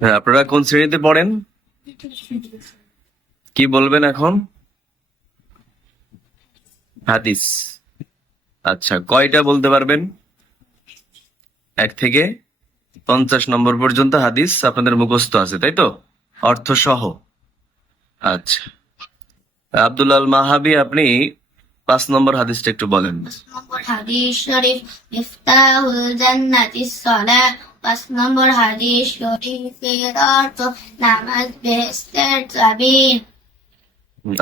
হ্যাঁ, আপনারা কোন শ্রেণীতে পড়েন? কি বলবেন এখন? হাদিস। আচ্ছা, কয়টা বলতে পারবেন? 1 থেকে 50 নম্বর পর্যন্ত হাদিস আপনাদের মুখস্থ আছে, তাই তো? অর্থ সহ। আচ্ছা, আব্দুল আল মাহাবি, আপনি 5 নম্বর হাদিসটা একটু বলেন। নম্বর হাদিস শরীফ মিফতাহুল জান্নাতিস সালাহ। 5 নম্বর হাদিস শরীফের অর্থ নামাজ বেহেশতের চাবি।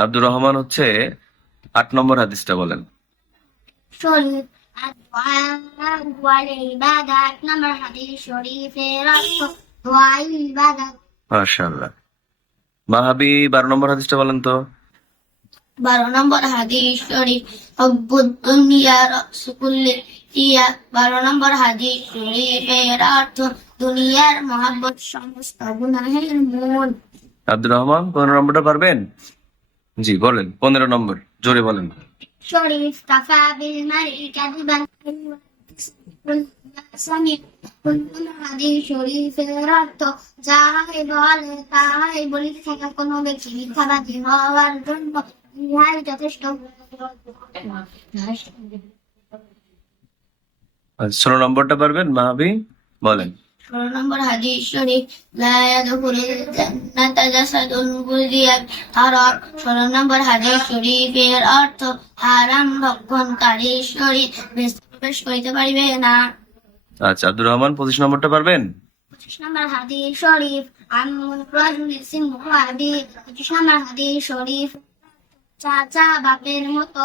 আব্দুর রহমান হচ্ছে 8 নম্বর হাদিসটা বলেন। শরীফ আদ-দুআ ওয়াল ইবাদাত। 1 নম্বর হাদিস শরীফের অর্থ দোয়া ইবাদত। মাশাআল্লাহ। মাহাবি 12 নম্বর হাদিসটা বলেন তো। 12 নম্বর হাদিস শরীফ হুব্বুদ দুনিয়া রাসু কুল্লি ইয়া। 12 নম্বর হাদিস শরীফের অর্থ দুনিয়ার মহব্বত সমস্ত গুনাহের মূল। আব্দুর রহমান 15 নম্বরটা পারবেন? জি বলেন, 15 নম্বর জোরে বলেন। শরীফ কাফা বিল মারই কাযিবান হাদিস শরীফের অর্থ যাহাই বলে তাহাই বলিতে থাকা কোনো ব্যক্তি মিথ্যাবাদী হওয়ার জন্য ইহাই যথেষ্ট। 16 নম্বরটা পারবেন মাহাবি? বলেন। 16 নম্বর হাদিস শরীফ লা ইয়াদখুলুল জান্নাতা জাসাদুন গুযিয়াত হারাম। 16 নম্বর হাদিস শরীফের অর্থ হারাম ভক্ষণকারী শরীর প্রবেশ করিতে পারিবে না। আচ্ছা, আব্দুর রহমান 25 নম্বরটা পারবেন? 25 নম্বর হাদিস শরীফ আমুল রাজুল ইসমুহু আবি। 25 নম্বর হাদিস শরীফ চাচা বাপের মতো।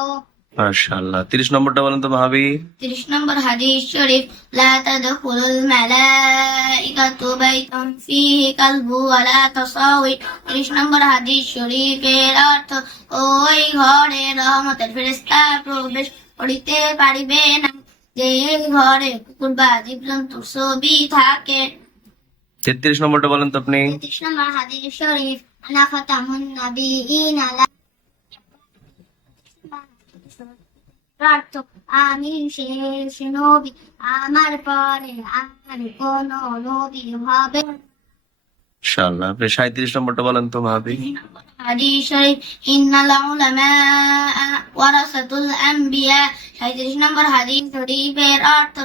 মাশাআল্লাহ। 30 নম্বরটা বলেন তো মাহাবি। 30 নম্বর হাদিস শরীফ লা তাদখুলুল মালাইকাতু বাইতান ফীহি কালবু ওয়ালা তাসাউই। 30 নম্বর হাদিস শরীফের অর্থ ওই ঘরে রহমতের ফেরেশতা প্রবেশ করিতে পারিবে না যে ঘরে কুকুর বা জীবজন্তুর ছবি থাকে। 33 নম্বরটা বলেন তো আপনি। 33 নম্বর হাদিস শরীফ আনা খাতামুন নাবিয়িন আলা। অর্থ আমি শেষ নবী, আমার পরে আর কোন নবী হবে না। মাশাআল্লাহ। আপনি 37 নম্বরটা বলেন তো মাহাবি। হাদিস শরীফ ইন্নাল উলামা ওয়ারাসাতুল আম্বিয়া। 37 নম্বর হাদিস শরীফের অর্থ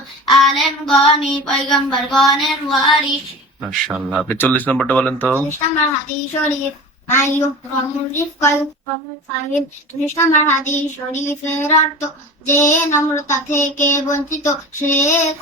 আলেমগণই পয়গম্বরগণের ওয়ারিস। মাশাআল্লাহ। আপনি 40 নম্বরটা বলেন তো। 40 নম্বর হাদিস শরীফ আইয়ুহরামুর রিফকা ইউহরামুল ফাইল। 40 নম্বর হাদিস শরীফের অর্থ যে নম্রতা থেকে বঞ্চিত সে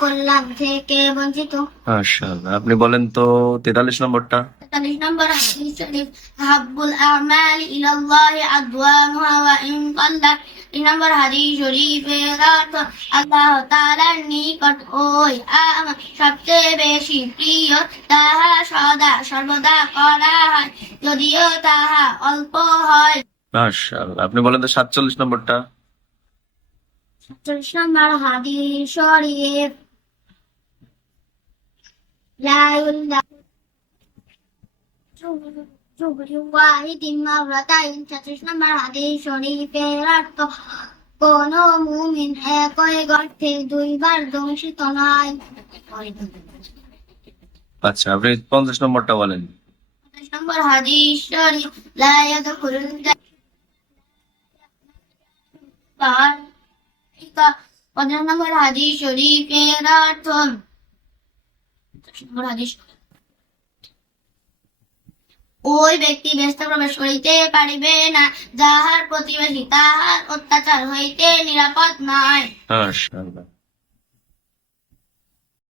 কল্যাণ থেকে বঞ্চিত। মাশাআল্লাহ। আপনি বলেন তো 43 নম্বরটা। 43 নম্বর হাদিস শরীফ হাব্বুল আমালি ইলাল্লাহি আদওয়ামুহা ওয়া ইন কাল্লা। 3 নম্বর হাদিস শরীফের অর্থ আল্লাহ তাআলার নিকট ওই আমল সবচেয়ে বেশি প্রিয় তাহা সদা সর্বদা করা হয় যদিও তাহা অল্প হয়। মাশাআল্লাহ। আপনি বলেন তো 47 নম্বরটা। 47 নম্বর হাদিস শরীফ লা ইউল্লাহ ওয়াহিদিন মাওলাতাইন। 36 নম্বর হাদিস শরীফের অর্থ কোন মুমিন একই গর্তে দুইবার দংশিত নয়। আচ্ছা, আপনি 50 নম্বরটা বলেন। 50 নম্বর হাদিস শরীফ লা ইয়াদখুলুল জান্নাতা। 50 নম্বর হাদিস শরীফের অর্থ 50 নম্বর হাদিস ওই ব্যক্তি বেহেশতে প্রবেশ করিতে পারিবে না যাহার প্রতিবেশী তাহার অত্যাচার হইতে নিরাপদ নয়। মাশাআল্লাহ।